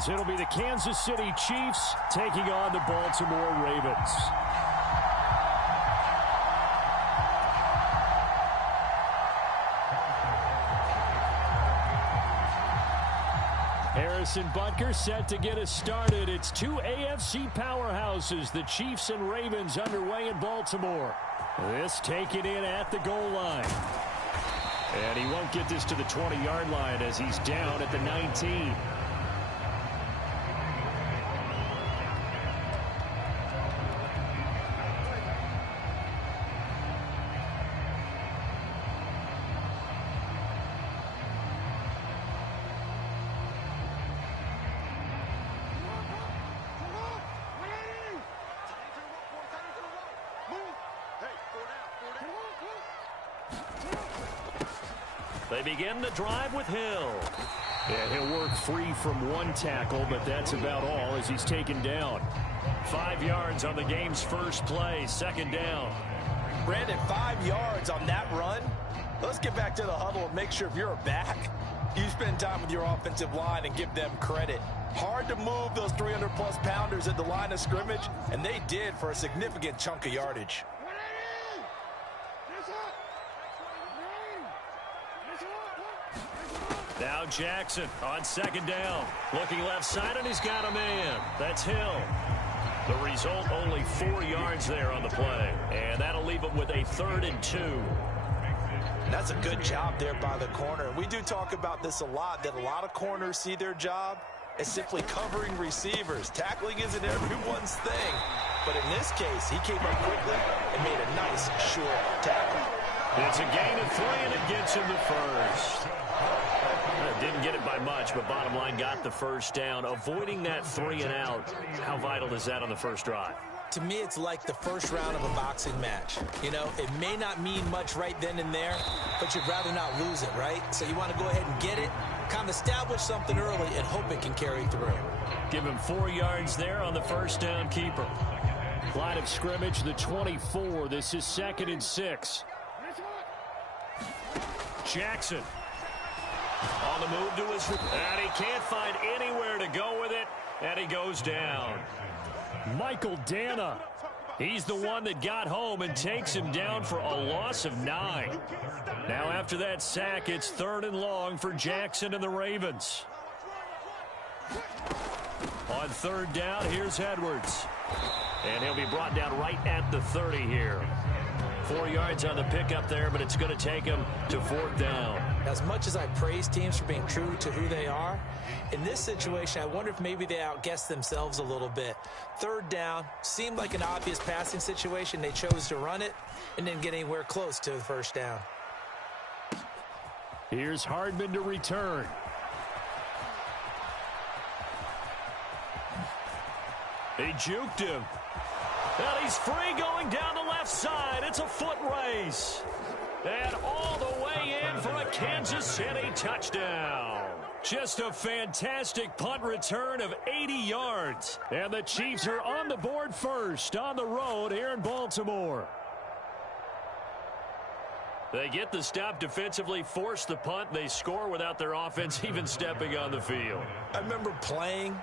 as it'll be the Kansas City Chiefs taking on the Baltimore Ravens. Harrison Butker set to get us started. It's two AFC powerhouses, the Chiefs and Ravens, underway in Baltimore. This taken in at the goal line. And he won't get this to the 20-yard line as he's down at the 19. They begin the drive with Hill. And he'll work free from one tackle, but that's about all as he's taken down. 5 yards on the game's first play, second down. Brandon, 5 yards on that run. Let's get back to the huddle and make sure if you're a back, you spend time with your offensive line and give them credit. Hard to move those 300-plus pounders at the line of scrimmage, and they did for a significant chunk of yardage. Now Jackson on second down. Looking left side, and he's got a man. That's Hill. The result, only 4 yards there on the play. And that'll leave him with a 3rd and 2. That's a good job there by the corner. And we do talk about this a lot, that a lot of corners see their job as simply covering receivers. Tackling isn't everyone's thing. But in this case, he came up quickly and made a nice, short tackle. It's a gain of 3, and it gets him the first. Didn't get it by much, but bottom line got the first down. Avoiding that 3 and out, how vital is that on the first drive? To me, it's like the first round of a boxing match. You know, it may not mean much right then and there, but you'd rather not lose it, right? So you want to go ahead and get it, kind of establish something early, and hope it can carry through. Give him 4 yards there on the first down keeper. Line of scrimmage, the 24. This is 2nd and 6. Jackson. On the move to his... And he can't find anywhere to go with it. And he goes down. Michael Dana. He's the one that got home and takes him down for a loss of 9. Now after that sack, it's 3rd and long for Jackson and the Ravens. On 3rd down, here's Edwards. And he'll be brought down right at the 30 here. 4 yards on the pickup there, but it's going to take him to 4th down. As much as I praise teams for being true to who they are, in this situation, I wonder if maybe they outguessed themselves a little bit. 3rd down, seemed like an obvious passing situation. They chose to run it and didn't get anywhere close to the first down. Here's Hardman to return. They juked him. And he's free going down the left side. It's a foot race. And all the way in for a Kansas City touchdown. Just a fantastic punt return of 80 yards. And the Chiefs are on the board first on the road here in Baltimore. They get the stop defensively, force the punt. They score without their offense even stepping on the field. I remember playing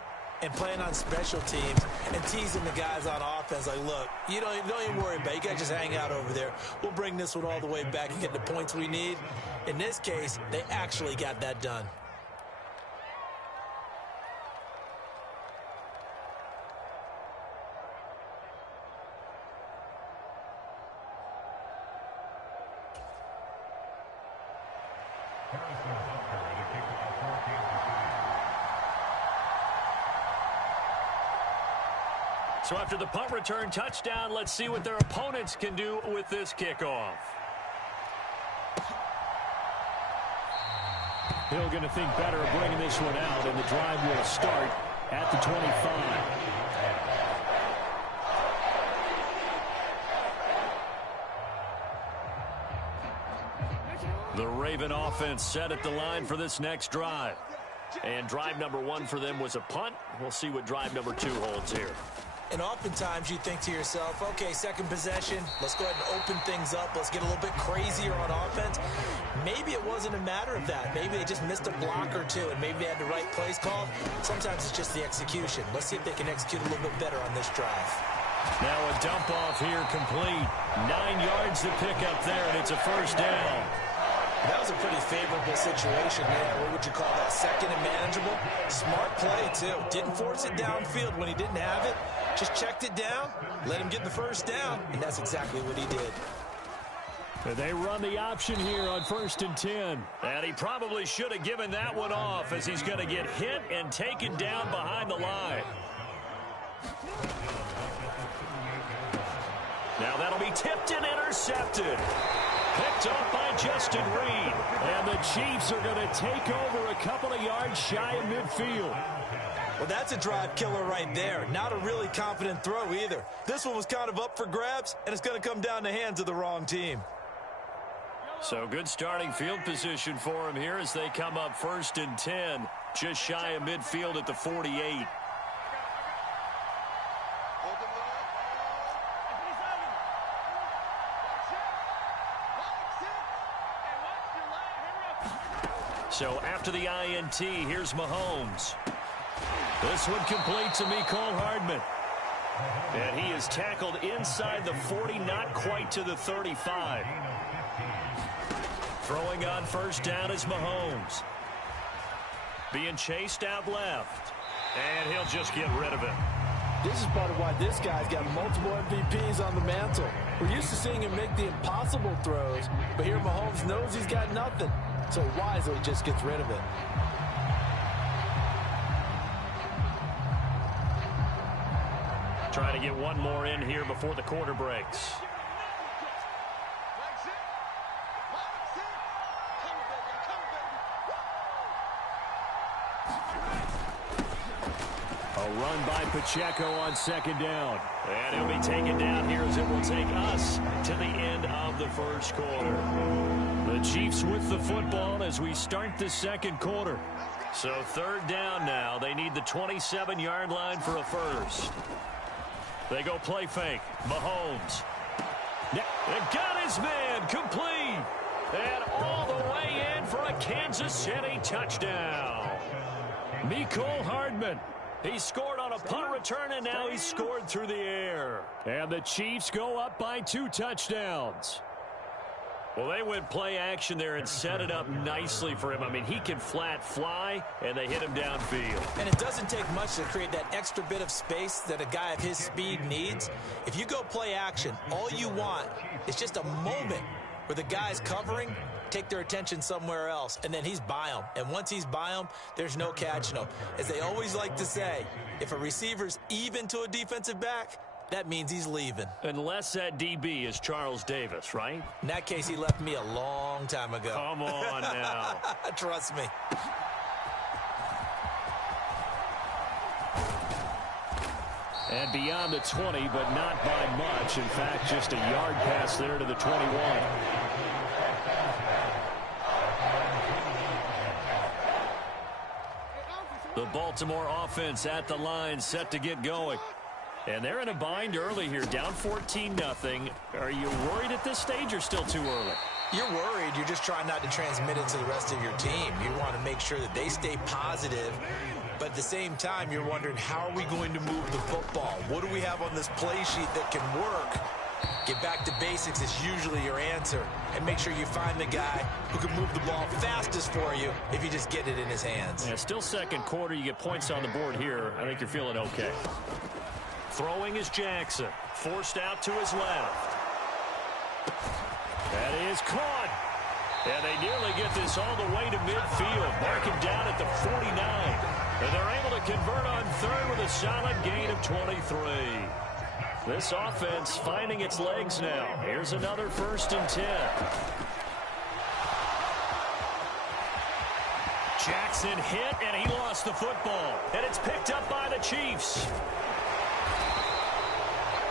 on special teams and teasing the guys on offense like, look, you don't even worry about it. You guys just hang out over there. We'll bring this one all the way back and get the points we need. In this case, they actually got that done. So after the punt return touchdown, let's see what their opponents can do with this kickoff. Hill going to think better of bringing this one out, and the drive will start at the 25. The Raven offense set at the line for this next drive. And drive number 1 for them was a punt. We'll see what drive number 2 holds here. And oftentimes you think to yourself, okay, second possession, let's go ahead and open things up. Let's get a little bit crazier on offense. Maybe it wasn't a matter of that. Maybe they just missed a block or two, and maybe they had the right plays called. Sometimes it's just the execution. Let's see if they can execute a little bit better on this drive. Now a dump off here complete. 9 yards to pick up there, and it's a first down. That was a pretty favorable situation there. What would you call that? Second and manageable? Smart play, too. Didn't force it downfield when he didn't have it. Just checked it down, let him get the first down, and that's exactly what he did. They run the option here on 1st and 10. And he probably should have given that one off as he's going to get hit and taken down behind the line. Now that'll be tipped and intercepted. Picked off by Justin Reed. And the Chiefs are going to take over a couple of yards shy of midfield. Well, that's a drive killer right there. Not a really confident throw either. This one was kind of up for grabs, and it's going to come down the hands of the wrong team. So good starting field position for him here as they come up 1st and 10. Just shy of midfield at the 48. So after the INT, here's Mahomes. This one complete to Mecole Hardman. And he is tackled inside the 40, not quite to the 35. Throwing on 1st down is Mahomes. Being chased out left. And he'll just get rid of it. This is part of why this guy's got multiple MVPs on the mantle. We're used to seeing him make the impossible throws, but here Mahomes knows he's got nothing, so wisely just gets rid of it. Trying to get one more in here before the quarter breaks. A run by Pacheco on 2nd down. And he'll be taken down here as it will take us to the end of the 1st quarter. The Chiefs with the football as we start the 2nd quarter. So 3rd down now. They need the 27-yard line for a first. They go play fake. Mahomes. And got his man complete. And all the way in for a Kansas City touchdown. Mecole Hardman. He scored on a punt return, and now he's scored through the air. And the Chiefs go up by 2 touchdowns. Well, they went play action there and set it up nicely for him. I mean, he can flat fly, and they hit him downfield. And it doesn't take much to create that extra bit of space that a guy of his speed needs. If you go play action, all you want is just a moment where the guy's covering, take their attention somewhere else, and then he's by him. And once he's by him, there's no catching him. As they always like to say, if a receiver's even to a defensive back, that means he's leaving. Unless that DB is Charles Davis, right? In that case, he left me a long time ago. Come on now. Trust me. And beyond the 20, but not by much. In fact, just a yard pass there to the 21. The Baltimore offense at the line, set to get going. And they're in a bind early here, down 14-0. Are you worried at this stage or still too early? You're worried. You're just trying not to transmit it to the rest of your team. You want to make sure that they stay positive. But at the same time, you're wondering, how are we going to move the football? What do we have on this play sheet that can work? Get back to basics is usually your answer. And make sure you find the guy who can move the ball fastest for you if you just get it in his hands. Yeah, still 2nd quarter. You get points on the board here. I think you're feeling okay. Throwing is Jackson. Forced out to his left. That is caught. And they nearly get this all the way to midfield. Mark him down at the 49. And they're able to convert on 3rd with a solid gain of 23. This offense finding its legs now. Here's another 1st and 10. Jackson hit, and he lost the football. And it's picked up by the Chiefs.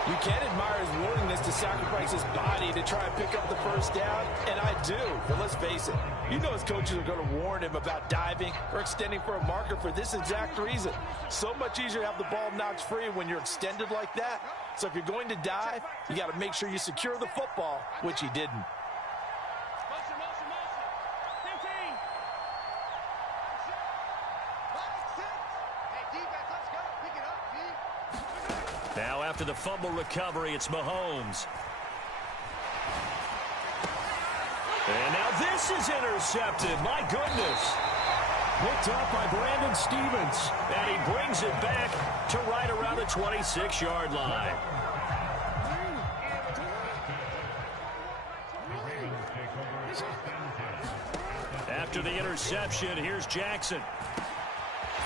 You can admire his willingness to sacrifice his body to try and pick up the first down, and I do. But let's face it, you know his coaches are going to warn him about diving or extending for a marker for this exact reason. So much easier to have the ball knocked free when you're extended like that. So if you're going to dive, you got to make sure you secure the football, which he didn't. Now after the fumble recovery, it's Mahomes. And now this is intercepted. My goodness. Picked up by Brandon Stevens. And he brings it back to right around the 26-yard line. After the interception, here's Jackson.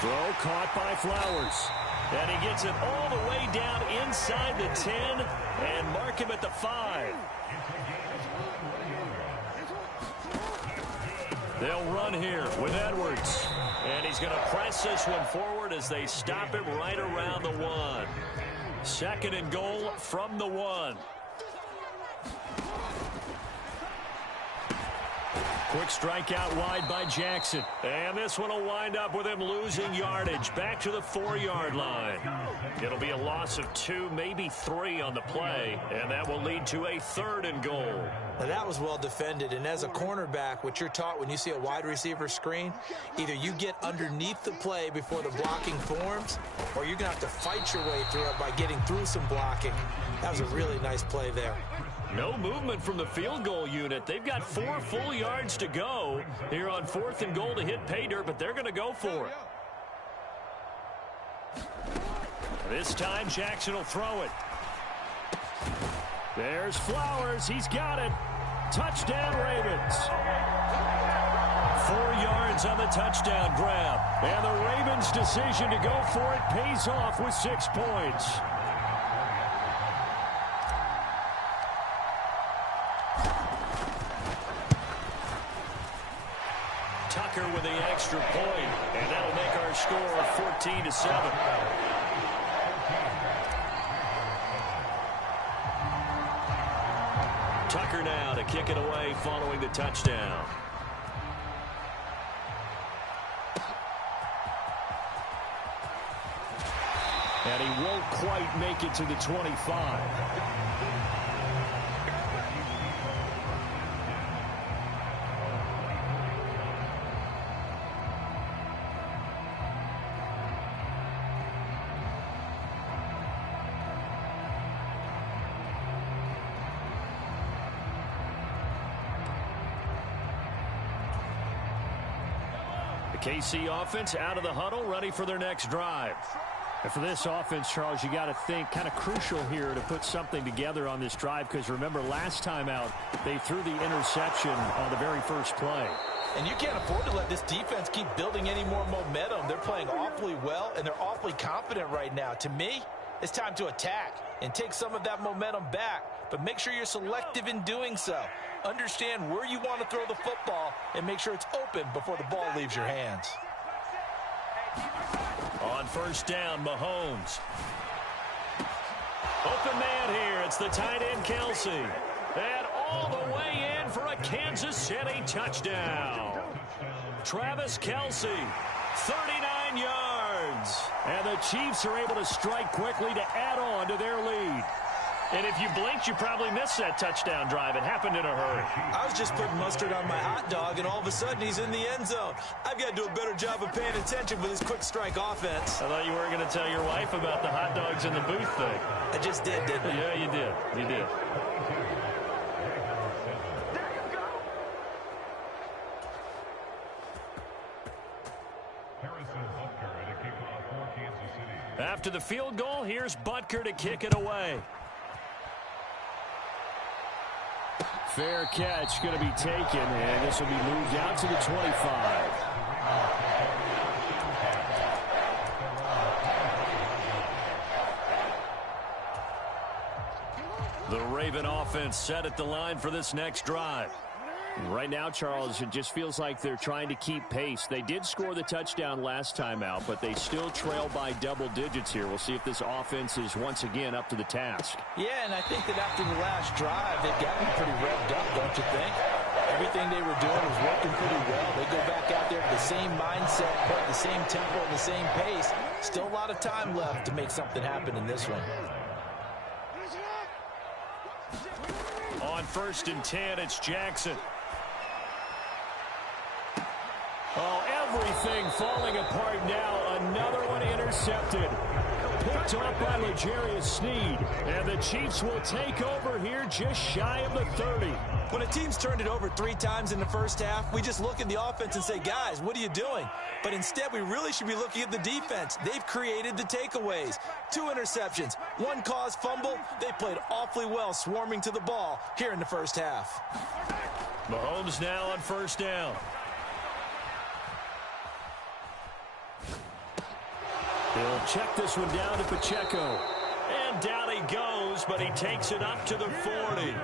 Throw caught by Flowers. And he gets it all the way down inside the 10 and mark him at the 5. They'll run here with Edwards. And he's going to press this one forward as they stop him right around the 1. Second and goal from the 1. Quick strike out wide by Jackson. And this one will wind up with him losing yardage back to the 4-yard line. It'll be a loss of 2, maybe 3 on the play, and that will lead to a 3rd and goal. Now that was well defended, and as a cornerback, what you're taught when you see a wide receiver screen, either you get underneath the play before the blocking forms, or you're going to have to fight your way through it by getting through some blocking. That was a really nice play there. No movement from the field goal unit. They've got 4 full yards to go here on 4th and goal to hit pay dirt, but they're going to go for it. This time Jackson will throw it. There's Flowers. He's got it. Touchdown Ravens. 4 yards on the touchdown grab. And the Ravens' decision to go for it pays off with 6 points. Tucker with the extra point, and that'll make our score 14-7. Tucker now to kick it away following the touchdown. And he won't quite make it to the 25. KC offense out of the huddle, ready for their next drive. And for this offense, Charles, you got to think kind of crucial here to put something together on this drive, because remember last time out they threw the interception on the very first play. And you can't afford to let this defense keep building any more momentum. They're playing awfully well, and they're awfully confident right now. To me, it's time to attack and take some of that momentum back, but make sure you're selective in doing so. Understand where you want to throw the football and make sure it's open before the ball leaves your hands. On first down, Mahomes. Open man here. It's the tight end, Kelsey. And all the way in for a Kansas City touchdown. Travis Kelsey, 39 yards. And the Chiefs are able to strike quickly to add on to their lead. And if you blinked, you probably missed that touchdown drive. It happened in a hurry. I was just putting mustard on my hot dog, and all of a sudden he's in the end zone. I've got to do a better job of paying attention with his quick strike offense. I thought you weren't going to tell your wife about the hot dogs in the booth thing. I just did, didn't I? Yeah, you did. You did. After the field goal, here's Butker to kick it away. Fair catch going to be taken, and this will be moved out to the 25. The Raven offense set at the line for this next drive. Right now, Charles, it just feels like they're trying to keep pace. They did score the touchdown last time out, but they still trail by double digits here. We'll see if this offense is once again up to the task. Yeah, and I think that after the last drive, they've got to be pretty revved up, don't you think? Everything they were doing was working pretty well. They go back out there with the same mindset, but the same tempo and the same pace. Still a lot of time left to make something happen in this one. On 1st and 10, it's Jackson. Oh, everything falling apart now. Another one intercepted. Picked up by L'Jarius Sneed. And the Chiefs will take over here just shy of the 30. When a team's turned it over 3 times in the first half, we just look at the offense and say, guys, what are you doing? But instead, we really should be looking at the defense. They've created the takeaways. 2 interceptions, 1 caused fumble. They played awfully well swarming to the ball here in the first half. Mahomes now on 1st down. He'll check this one down to Pacheco. And down he goes, but he takes it up to the 40.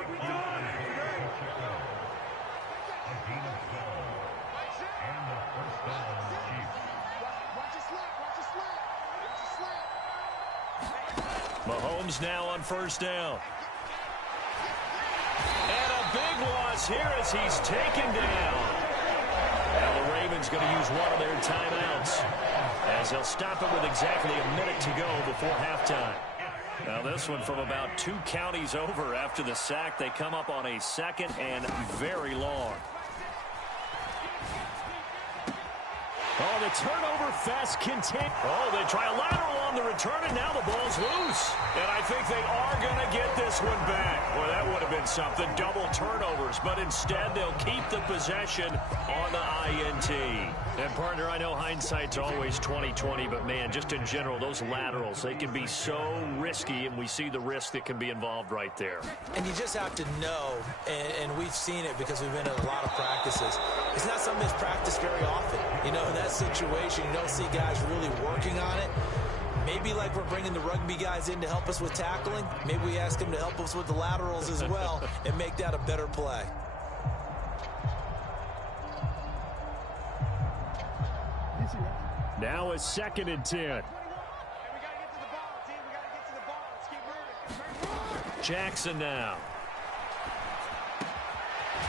Mahomes now on 1st down. And a big loss here as he's taken down. Now the Ravens going to use one of their timeouts, as they'll stop it with exactly a minute to go before halftime. Now this one from about 2 counties over after the sack. They come up on a 2nd and very long. Oh, the turnover fest continues. Oh, they try a lateral on the return, and now the ball's loose. And I think they are going to get this one back. Well, that would have been something, double turnovers. But instead, they'll keep the possession on the INT. And, partner, I know hindsight's always 20/20, but, man, just in general, those laterals, they can be so risky, and we see the risk that can be involved right there. And you just have to know, and we've seen it because we've been at a lot of practices. It's not something that's practiced very often. You know, in that situation, you don't see guys really working on it. Maybe like we're bringing the rugby guys in to help us with tackling, maybe we ask them to help us with the laterals as well and make that a better play. Now a 2nd and 10. Jackson now.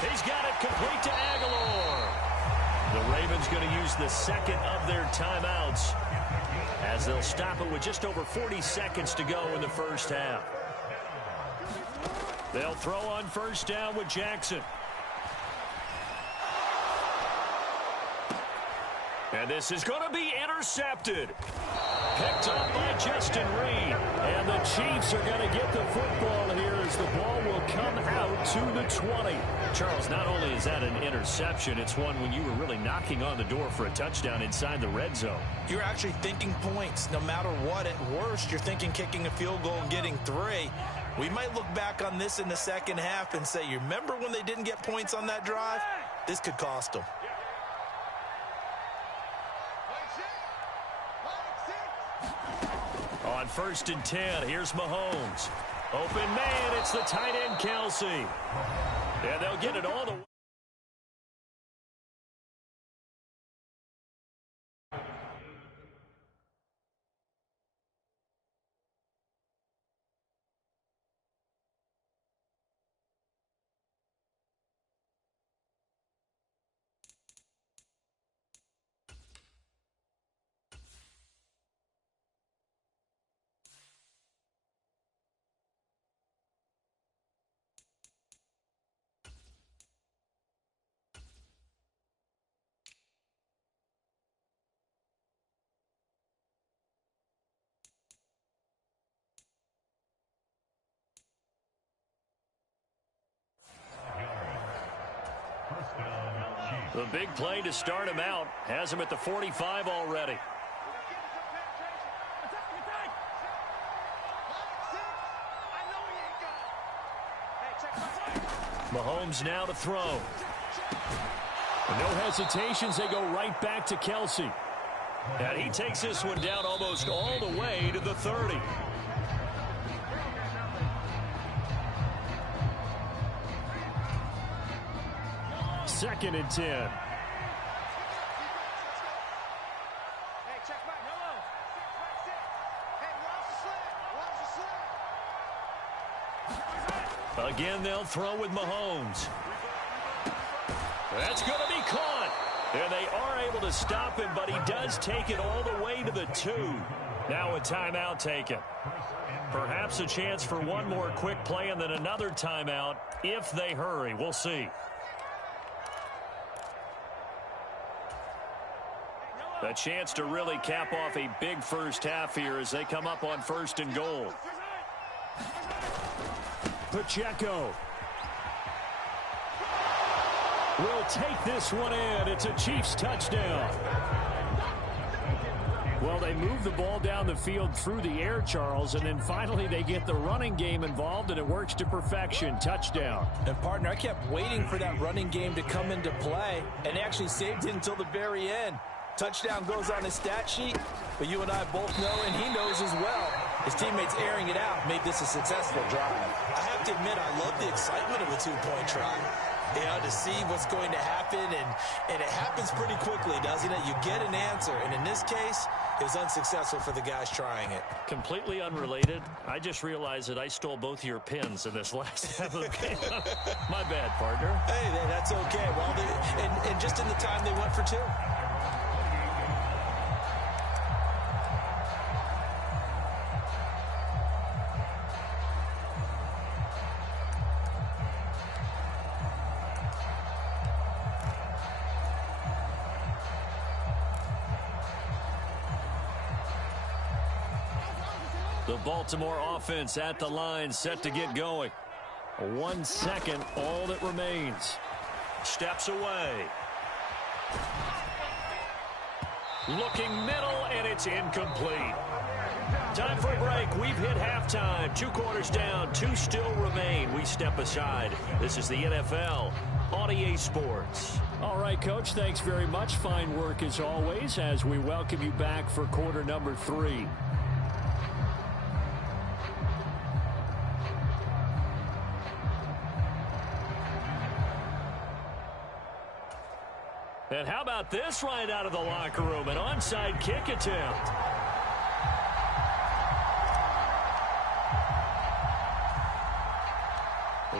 He's got it complete to Aguilar. The Ravens going to use the 2nd of their timeouts, as they'll stop it with just over 40 seconds to go in the first half. They'll throw on 1st down with Jackson. And this is going to be intercepted. Picked up by Justin Reed. And the Chiefs are going to get the football here as the ball will come out to the 20. Charles, not only is that an interception, it's one when you were really knocking on the door for a touchdown inside the red zone. You're actually thinking points. No matter what, at worst, you're thinking kicking a field goal and getting 3. We might look back on this in the second half and say, you remember when they didn't get points on that drive? This could cost them. On 1st and 10, here's Mahomes. Open man, it's the tight end, Kelsey. And they'll get it all the way. The big play to start him out has him at the 45 already. Mahomes now to throw. No hesitations. They go right back to Kelsey. And he takes this one down almost all the way to the 30. 2nd and 10. Again, they'll throw with Mahomes. That's going to be caught. And they are able to stop him, but he does take it all the way to the 2. Now a timeout taken. Perhaps a chance for one more quick play and then another timeout if they hurry. We'll see. A chance to really cap off a big first half here as they come up on 1st and goal. Pacheco will take this one in. It's a Chiefs touchdown. Well, they move the ball down the field through the air, Charles, and then finally they get the running game involved, and it works to perfection. Touchdown. And, partner, I kept waiting for that running game to come into play, and they actually saved it until the very end. Touchdown goes on his stat sheet, but you and I both know, and he knows as well, his teammates airing it out made this a successful drive. I have to admit, I love the excitement of a two-point try. You know, to see what's going to happen, and it happens pretty quickly, doesn't it? You get an answer, and in this case, it was unsuccessful for the guys trying it. Completely unrelated. I just realized that I stole both of your pins in this last half of the game. My bad, partner. Hey, that's okay. Well, and just in the time they went for 2. The Baltimore offense at the line, set to get going. 1 second, all that remains. Steps away. Looking middle, and it's incomplete. Time for a break. We've hit halftime. 2 quarters down, 2 still remain. We step aside. This is the NFL on EA Sports. All right, Coach, thanks very much. Fine work as always as we welcome you back for quarter number 3. And how about this right out of the locker room? An onside kick attempt.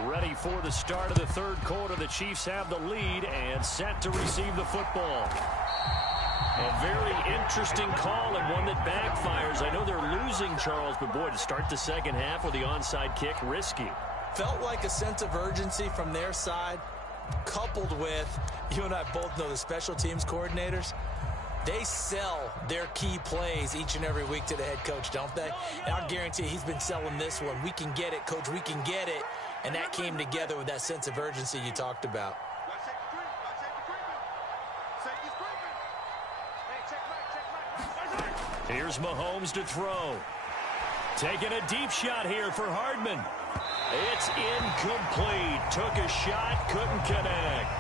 Ready for the start of the 3rd quarter. The Chiefs have the lead and set to receive the football. A very interesting call and one that backfires. I know they're losing, Charles, but boy, to start the 2nd half with the onside kick, risky. Felt like a sense of urgency from their side, coupled with, you and I both know the special teams coordinators, they sell their key plays each and every week to the head coach, don't they? And I'll guarantee he's been selling this one. We can get it, coach, we can get it. And that came together with that sense of urgency you talked about. Here's Mahomes to throw. Taking a deep shot here for Hardman. It's incomplete. Took a shot, couldn't connect.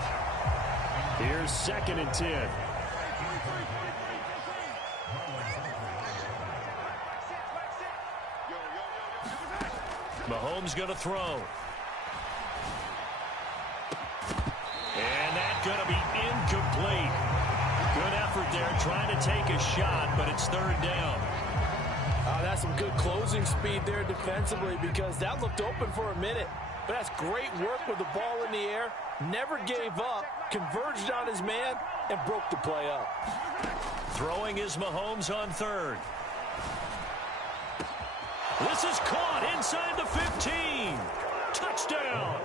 Here's 2nd and 10. Mahomes going to throw. And that's going to be incomplete. Good effort there trying to take a shot, but it's 3rd down. That's some good closing speed there defensively because that looked open for a minute. But that's great work with the ball in the air. Never gave up, converged on his man, and broke the play up. Throwing is Mahomes on 3rd. This is caught inside the 15. Touchdown.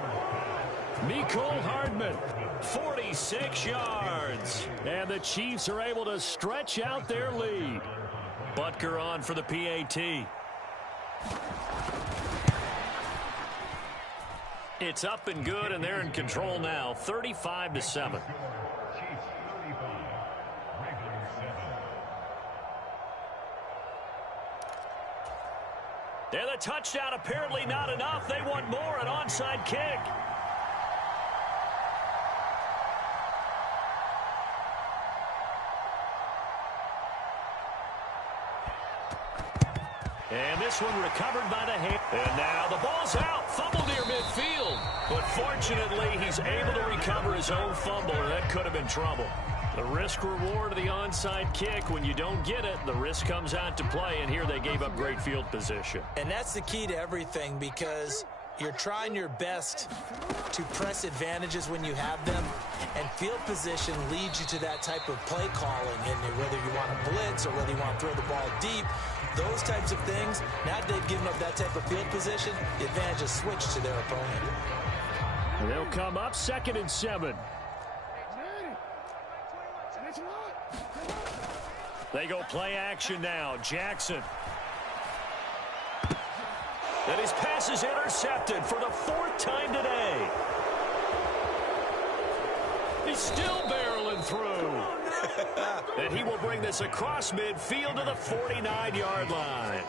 Mecole Hardman. 46 yards. And the Chiefs are able to stretch out their lead. Butker on for the PAT. It's up and good, and they're in control now, 35-7. And the touchdown apparently not enough. They want more, an onside kick. And this one recovered by the hand. And now the ball's out. Fumble near midfield. But fortunately, he's able to recover his own fumble. That could have been trouble. The risk-reward of the onside kick, when you don't get it, the risk comes out to play, and here they gave up great field position. And that's the key to everything, because you're trying your best to press advantages when you have them, and field position leads you to that type of play calling, and whether you want to blitz or whether you want to throw the ball deep, those types of things. Now that they've given up that type of field position, the advantage is switched to their opponent. And they'll come up 2nd and 7. They go play action now. Jackson. And his pass is intercepted for the 4th time today. He's still barreling through. And he will bring this across midfield to the 49-yard line.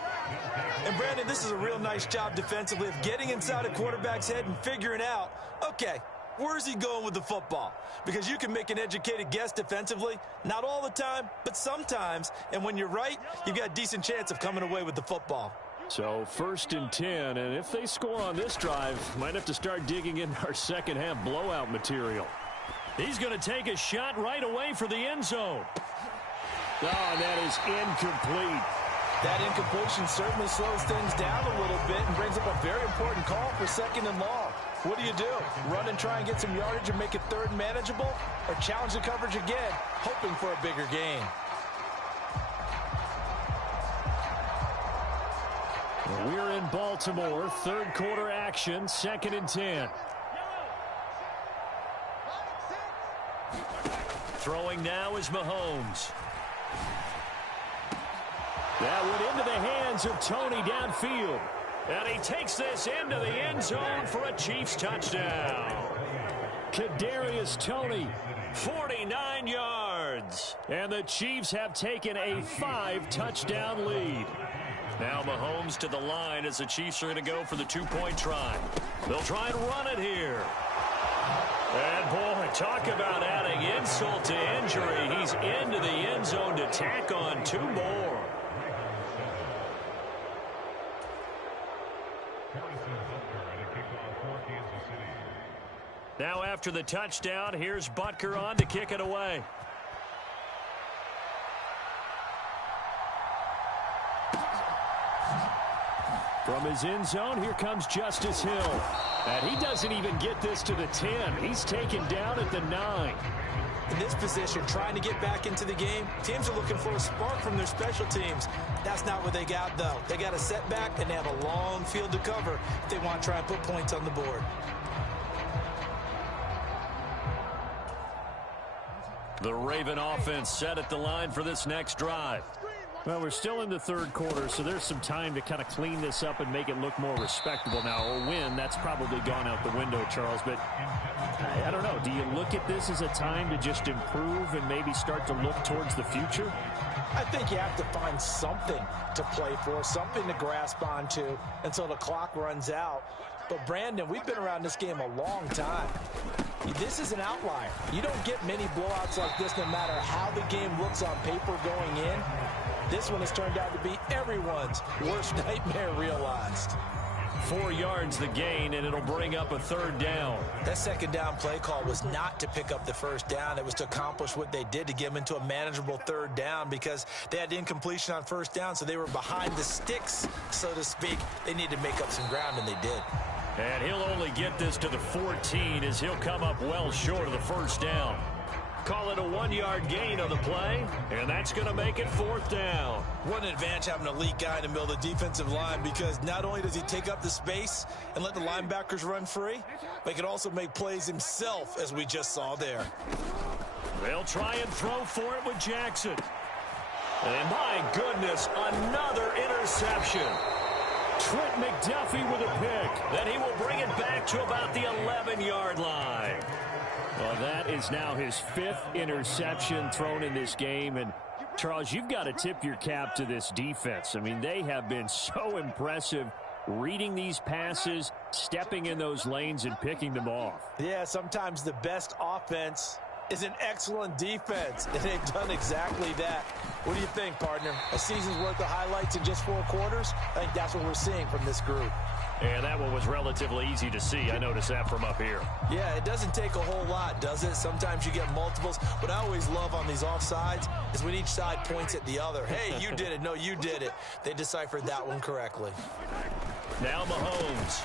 And, Brandon, this is a real nice job defensively of getting inside a quarterback's head and figuring out, okay, where's he going with the football? Because you can make an educated guess defensively, not all the time, but sometimes. And when you're right, you've got a decent chance of coming away with the football. So 1st and 10, and if they score on this drive, might have to start digging in our second half blowout material. He's going to take a shot right away for the end zone. Oh, and that is incomplete. That incompletion certainly slows things down a little bit and brings up a very important call for 2nd and long. What do? Run and try and get some yardage and make it 3rd and manageable? Or challenge the coverage again, hoping for a bigger gain? We're in Baltimore. 3rd quarter action. 2nd and 10. Throwing now is Mahomes. That went into the hands of Tony downfield. And he takes this into the end zone for a Chiefs touchdown. Kadarius Toney. 49 yards. And the Chiefs have taken a 5-touchdown lead. Now Mahomes to the line as the Chiefs are going to go for the 2-point try. They'll try and run it here. And, boy, talk about adding insult to injury. He's into the end zone to tack on 2 more. Now after the touchdown, here's Butker on to kick it away. From his end zone, here comes Justice Hill. And he doesn't even get this to the 10. He's taken down at the 9. In this position, trying to get back into the game, teams are looking for a spark from their special teams. That's not what they got, though. They got a setback, and they have a long field to cover if they want to try and put points on the board. The Raven offense set at the line for this next drive. Well, we're still in the 3rd quarter, so there's some time to kind of clean this up and make it look more respectable. Now, a win, that's probably gone out the window, Charles, but I don't know. Do you look at this as a time to just improve and maybe start to look towards the future? I think you have to find something to play for, something to grasp onto until the clock runs out. But, Brandon, we've been around this game a long time. This is an outlier. You don't get many blowouts like this no matter how the game looks on paper going in. This one has turned out to be everyone's worst nightmare realized. 4 yards the gain, and it'll bring up a 3rd down. That 2nd down play call was not to pick up the 1st down. It was to accomplish what they did to get them into a manageable 3rd down because they had incompletion on 1st down, so they were behind the sticks, so to speak. They needed to make up some ground, and they did. And he'll only get this to the 14 as he'll come up well short of the 1st down. Call it a 1-yard gain on the play, and that's going to make it 4th down. What an advantage having an elite guy in the middle of the defensive line, because not only does he take up the space and let the linebackers run free, but he can also make plays himself, as we just saw there. They'll try and throw for it with Jackson. And my goodness, another interception. Trent McDuffie with a pick. Then he will bring it back to about the 11-yard line. Well, that is now his 5th interception thrown in this game. And, Charles, you've got to tip your cap to this defense. I mean, they have been so impressive reading these passes, stepping in those lanes, and picking them off. Yeah, sometimes the best offense is an excellent defense, and they've done exactly that. What do you think, partner? A season's worth of highlights in just 4 quarters? I think that's what we're seeing from this group. And that one was relatively easy to see. I noticed that from up here. Yeah, it doesn't take a whole lot, does it? Sometimes you get multiples. What I always love on these offsides is when each side points at the other. Hey, you did it. No, you did it. They deciphered that one correctly. Now Mahomes.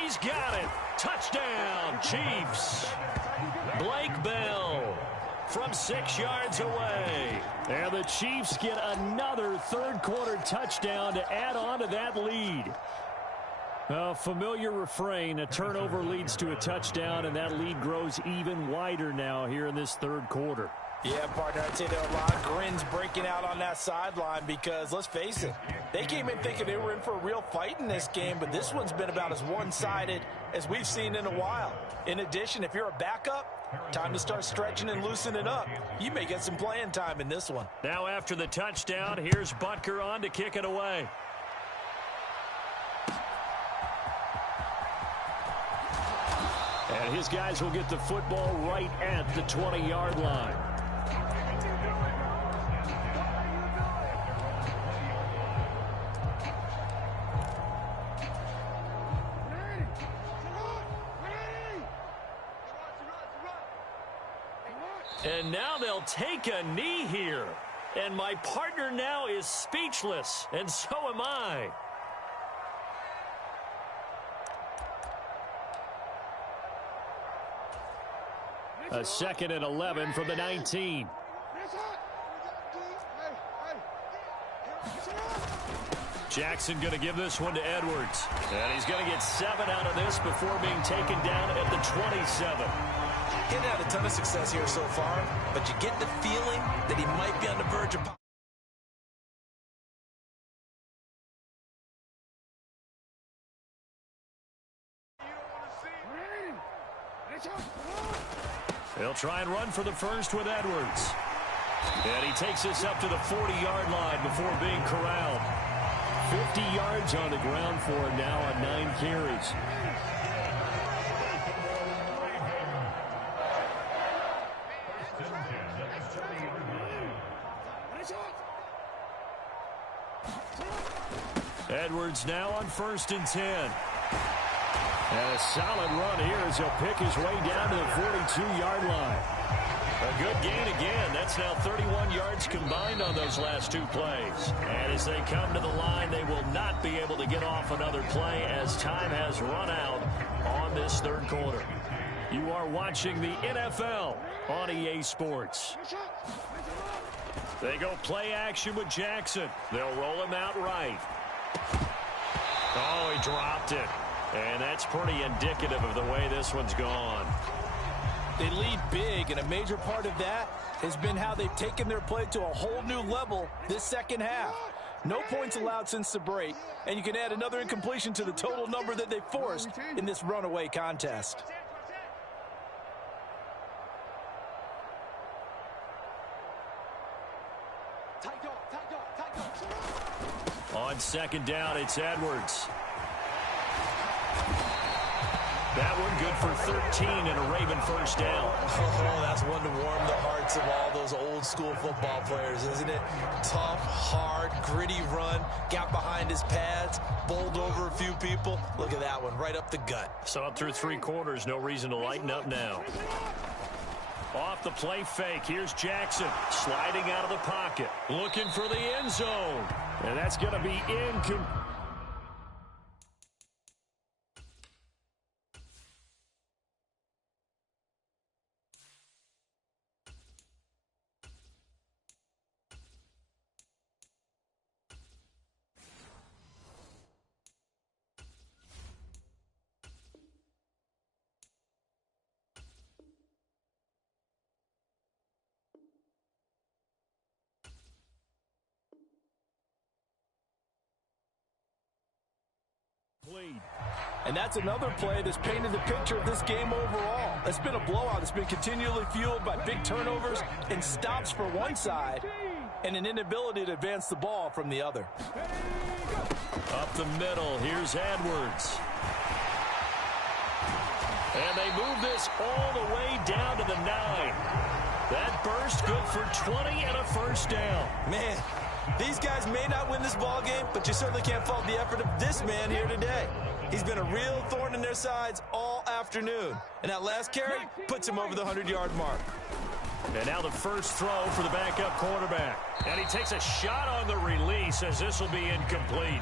He's got it. Touchdown, Chiefs. Blake Bell from 6 yards away. And the Chiefs get another third-quarter touchdown to add on to that lead. A familiar refrain, a turnover leads to a touchdown, and that lead grows even wider now here in this third quarter. Yeah, partner, I'd say there are a lot of grins breaking out on that sideline because, let's face it, they came in thinking they were in for a real fight in this game, but this one's been about as one-sided as we've seen in a while. In addition, if you're a backup, time to start stretching and loosening up. You may get some playing time in this one. Now after the touchdown, here's Butker on to kick it away. And his guys will get the football right at the 20-yard line. And now they'll take a knee here. And my partner now is speechless, and so am I. A 2nd and 11 from the 19. Jackson going to give this one to Edwards. And he's going to get 7 out of this before being taken down at the 27. He hasn't had a ton of success here so far, but you get the feeling that he might be on the verge of... He'll try and run for the first with Edwards. And he takes this up to the 40-yard line before being corralled. 50 yards on the ground for him now on 9 carries. Edwards now on 1st and 10. And a solid run here as he'll pick his way down to the 42-yard line. A good gain again. That's now 31 yards combined on those last 2 plays. And as they come to the line, they will not be able to get off another play as time has run out on this third quarter. You are watching the NFL on EA Sports. They go play action with Jackson. They'll roll him out right. Oh, he dropped it. And that's pretty indicative of the way this one's gone. They lead big, and a major part of that has been how they've taken their play to a whole new level this second half. No points allowed since the break, and you can add another incompletion to the total number that they forced in this runaway contest. On 2nd down, it's Edwards. That one good for 13 and a Raven first down. Oh, that's one to warm the hearts of all those old school football players, isn't it? Tough, hard, gritty run, got behind his pads, bowled over a few people. Look at that one, right up the gut. So up through 3 quarters, no reason to lighten up now. Off the play fake, here's Jackson sliding out of the pocket, looking for the end zone. And that's going to be incomplete. And that's another play that's painted the picture of this game overall. It's been a blowout. It's been continually fueled by big turnovers and stops for one side and an inability to advance the ball from the other. Up the middle, here's Edwards. And they move this all the way down to the 9. That burst good for 20 and a first down. Man, these guys may not win this ball game, but you certainly can't fault the effort of this man here today. He's been a real thorn in their sides all afternoon. And that last carry puts him over the 100-yard mark. And now the first throw for the backup quarterback. And he takes a shot on the release as this will be incomplete.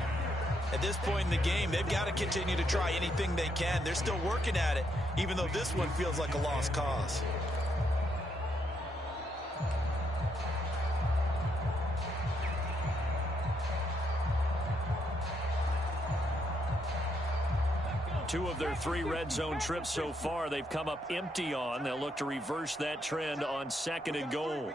At this point in the game, they've got to continue to try anything they can. They're still working at it, even though this one feels like a lost cause. Two of their 3 red zone trips so far, they've come up empty on. They'll look to reverse that trend on 2nd and goal.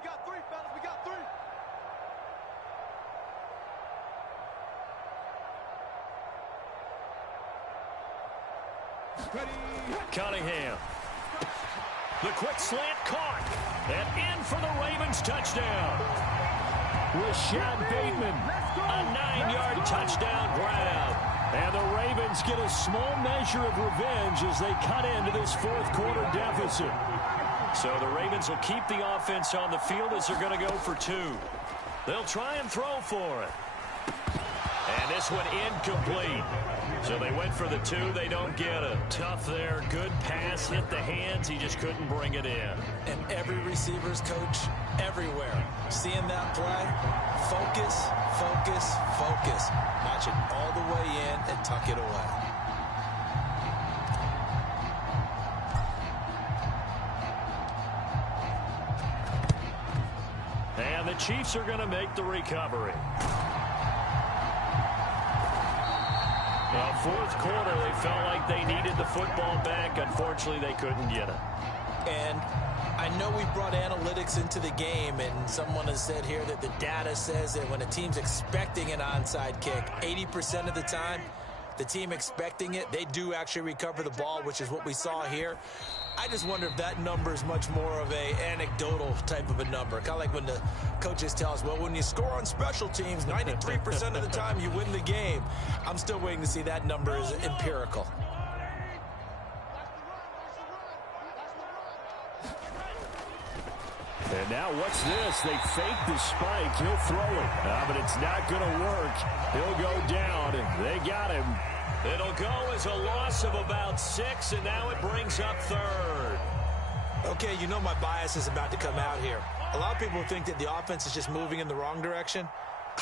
Cunningham. The quick slant caught. And in for the Ravens touchdown. Rashad Bateman, a 9-yard touchdown grab. And the Ravens get a small measure of revenge as they cut into this 4th quarter deficit. So the Ravens will keep the offense on the field as they're going to go for 2. They'll try and throw for it. And this one incomplete. So they went for the 2. They don't get it. Tough there. Good pass. Hit the hands. He just couldn't bring it in. And every receiver's coach everywhere. Seeing that play, focus, focus, focus. Watch it all the way in and tuck it away. And the Chiefs are going to make the recovery. Well, 4th quarter, they felt like they needed the football back. Unfortunately, they couldn't get it. And I know we brought analytics into the game, and someone has said here that the data says that when a team's expecting an onside kick, 80% of the time, the team expecting it, they do actually recover the ball, which is what we saw here. I just wonder if that number is much more of a anecdotal type of a number. Kind of like when the coaches tell us, well, when you score on special teams, 93% of the time you win the game. I'm still waiting to see that number is empirical. And now what's this? They fake the spike. He'll throw it. But it's not going to work. He'll go down, and they got him. It'll go as a loss of about 6, and now it brings up 3rd. Okay, you know my bias is about to come out here. A lot of people think that the offense is just moving in the wrong direction.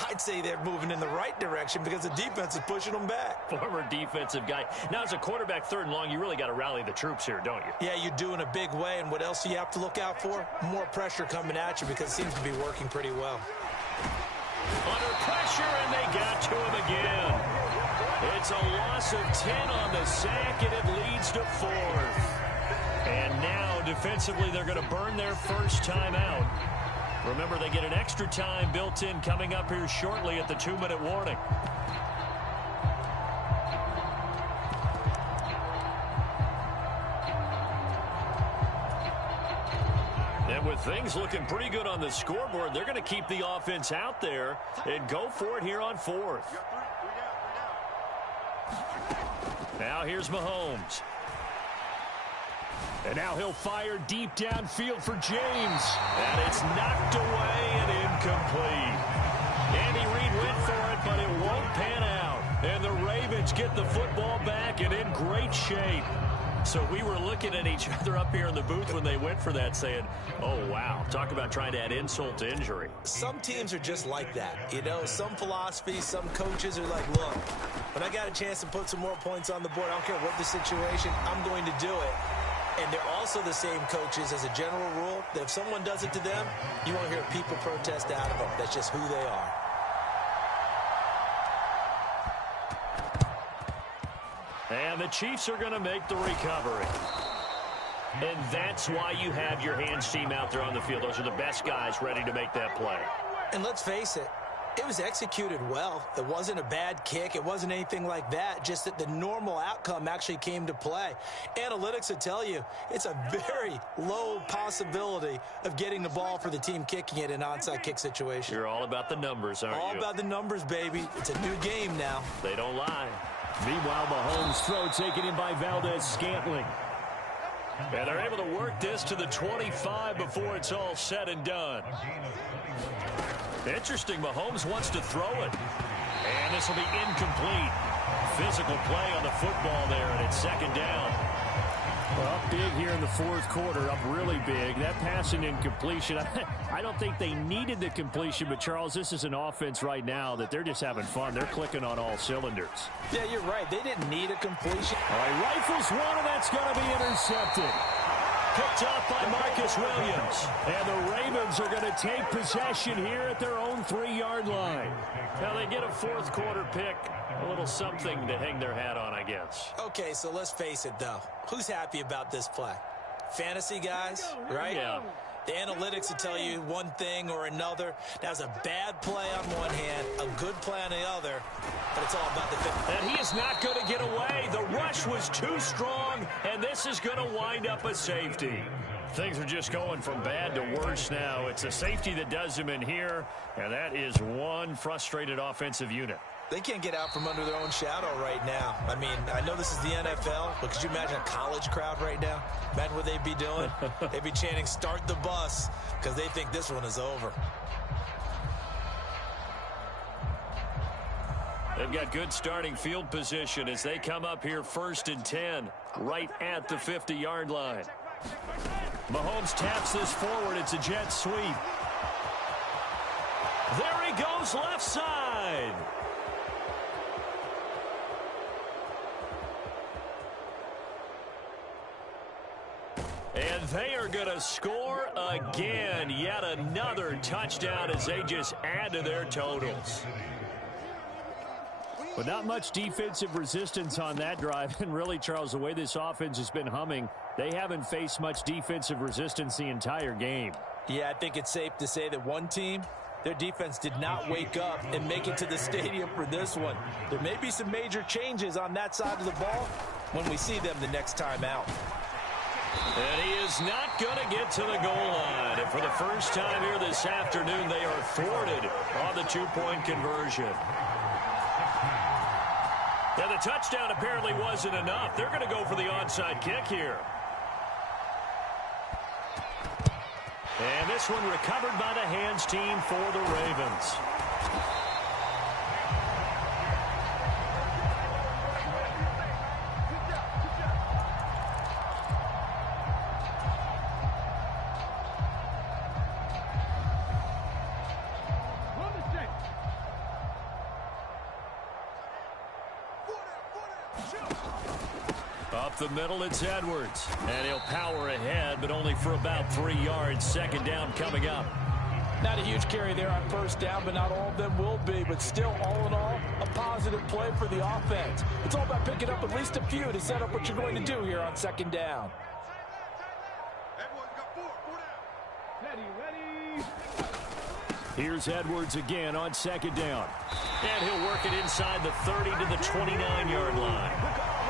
I'd say they're moving in the right direction because the defense is pushing them back. Former defensive guy. Now, as a quarterback 3rd and long, you really got to rally the troops here, don't you? Yeah, you do in a big way. And what else do you have to look out for? More pressure coming at you because it seems to be working pretty well. Under pressure, and they got to him again. It's a loss of 10 on the sack, and it leads to 4th. And now, defensively, they're going to burn their first time out. Remember, they get an extra time built in coming up here shortly at the 2-minute warning. And with things looking pretty good on the scoreboard, they're going to keep the offense out there and go for it here on 4th. Now here's Mahomes. And now he'll fire deep downfield for James. And it's knocked away and incomplete. Andy Reid went for it, but it won't pan out. And the Ravens get the football back and in great shape. So we were looking at each other up here in the booth when they went for that saying, oh, wow, talk about trying to add insult to injury. Some teams are just like that. You know, some philosophies, some coaches are like, look, when I got a chance to put some more points on the board, I don't care what the situation, I'm going to do it. And they're also the same coaches as a general rule that if someone does it to them, you won't hear people protest out of them. That's just who they are. And the Chiefs are going to make the recovery. And that's why you have your hands team out there on the field. Those are the best guys ready to make that play. And let's face it, it was executed well. It wasn't a bad kick. It wasn't anything like that. Just that the normal outcome actually came to play. Analytics will tell you it's a very low possibility of getting the ball for the team kicking it in an onside kick situation. You're all about the numbers, aren't you? All about the numbers, baby. It's a new game now. They don't lie. Meanwhile, Mahomes' throw taken in by Valdez-Scantling. And they're able to work this to the 25 before it's all said and done. Interesting, Mahomes wants to throw it. And this will be incomplete. Physical play on the football there, and it's second down. Well, up big here in the fourth quarter, up really big. That passing incompletion, I don't think they needed the completion, but, Charles, this is an offense right now that they're just having fun. They're clicking on all cylinders. Yeah, you're right. They didn't need a completion. All right, rifles one, and that's going to be intercepted. Picked off by Marcus Williams. And the Ravens are going to take possession here at their own 3-yard line. Now they get a fourth quarter pick. A little something to hang their hat on, I guess. Okay, so let's face it, though. Who's happy about this play? Fantasy guys, right? Yeah. The analytics will tell you one thing or another. That was a bad play on one hand, a good play on the other, but it's all about the fit. And he is not going to get away. The rush was too strong, and this is going to wind up a safety. Things are just going from bad to worse now. It's a safety that does them in here, and that is one frustrated offensive unit. They can't get out from under their own shadow right now. I mean, I know this is the NFL, but could you imagine a college crowd right now? Imagine what they'd be doing. They'd be chanting, "Start the bus," because they think this one is over. They've got good starting field position as they come up here 1st and 10, right at the 50-yard line. Mahomes taps this forward. It's a jet sweep. There he goes, left side. And they are going to score again. Yet another touchdown as they just add to their totals. But not much defensive resistance on that drive. And really, Charles, the way this offense has been humming, they haven't faced much defensive resistance the entire game. Yeah, I think it's safe to say that one team, their defense did not wake up and make it to the stadium for this one. There may be some major changes on that side of the ball when we see them the next time out. And he is not going to get to the goal line. And for the first time here this afternoon, they are thwarted on the 2-point conversion. And the touchdown apparently wasn't enough. They're going to go for the onside kick here. And this one recovered by the hands team for the Ravens. Up the middle, it's Edwards. And he'll power ahead, but only for about 3 yards. Second down coming up. Not a huge carry there on first down, but not all of them will be. But still, all in all, a positive play for the offense. It's all about picking up at least a few to set up what you're going to do here on second down. Here's Edwards again on second down. And he'll work it inside the 30 to the 29-yard line.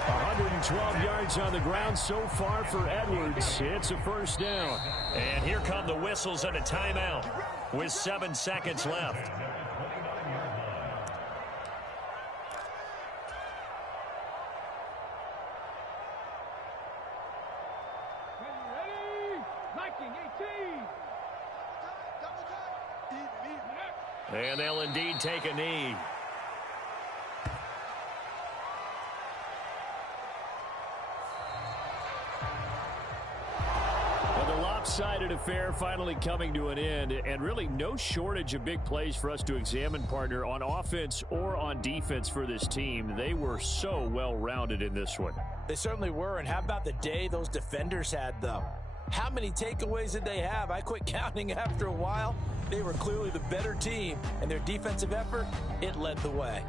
112 yards on the ground so far for Edwards. It's a first down. And here come the whistles and a timeout with 7 seconds left. And they'll indeed take a knee. Well, the lopsided affair finally coming to an end, and really no shortage of big plays for us to examine, partner, on offense or on defense for this team. They were so well-rounded in this one. They certainly were, and how about the day those defenders had, though? How many takeaways did they have? I quit counting after a while. They were clearly the better team, and their defensive effort, it led the way.